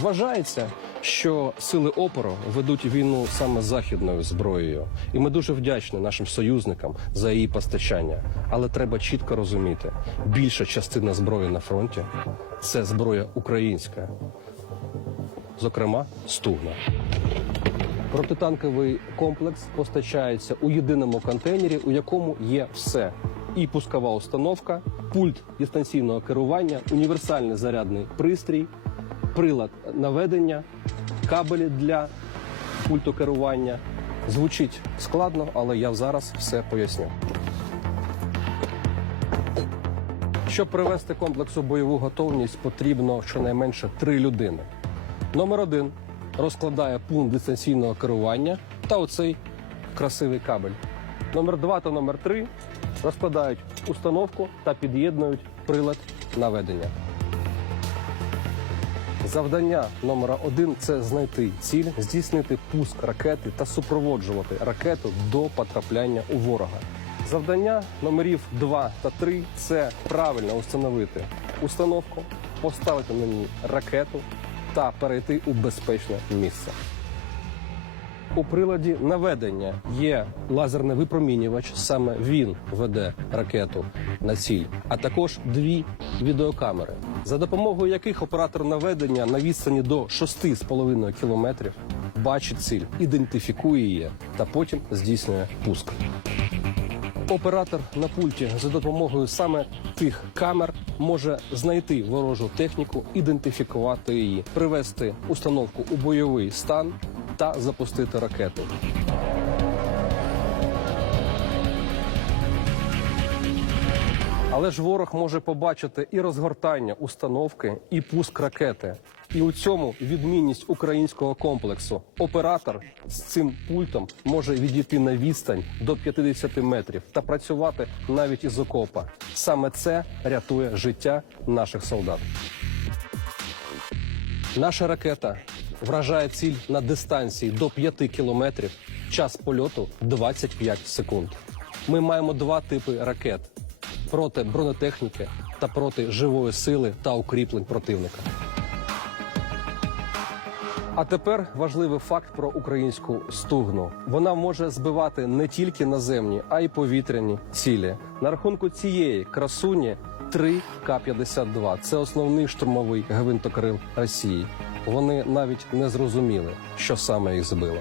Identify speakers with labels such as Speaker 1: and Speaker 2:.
Speaker 1: Вважається, що сили опору ведуть війну саме західною зброєю, і ми дуже вдячні нашим союзникам за її постачання. Але треба чітко розуміти, більша частина зброї на фронті це зброя українська, зокрема стугна. Протитанковий комплекс постачається у єдиному контейнері, у якому є все: і пускова установка, пульт дистанційного керування, універсальний зарядний пристрій, прилад наведення, кабелі для пульту керування. Звучить складно, але я зараз все поясню. Щоб привести комплекс у бойову готовність, потрібно щонайменше три людини. Номер один розкладає пункт дистанційного керування та оцей красивий кабель. Номер два та номер три розкладають установку та під'єднують прилад наведення. Завдання номера один це знайти ціль, здійснити пуск ракети та супроводжувати ракету до потрапляння у ворога. Завдання номерів 2 та 3 – це правильно установити установку, поставити на ній ракету та перейти у безпечне місце. У приладі наведення є лазерний випромінювач. Саме він веде ракету на ціль, а також дві відеокамери, за допомогою яких оператор наведення на відстані до 6,5 кілометрів бачить ціль, ідентифікує її та потім здійснює пуск. Оператор на пульті за допомогою саме тих камер може знайти ворожу техніку, ідентифікувати її, привести установку у бойовий стан та запустити ракету. Але ж ворог може побачити і розгортання установки, і пуск ракети. І у цьому відмінність українського комплексу. Оператор з цим пультом може відійти на відстань до 50 метрів та працювати навіть із окопа. Саме це рятує життя наших солдат. Наша ракета вражає ціль на дистанції до 5 кілометрів. Час польоту 25 секунд. Ми маємо два типи ракет проти бронетехніки та проти живої сили та укріплень противника. А тепер важливий факт про українську стугну. Вона може збивати не тільки наземні, а й повітряні цілі. На рахунку цієї красуні 3 К-52. Це основний штурмовий гвинтокрил Росії. Вони навіть не зрозуміли, що саме їх збило.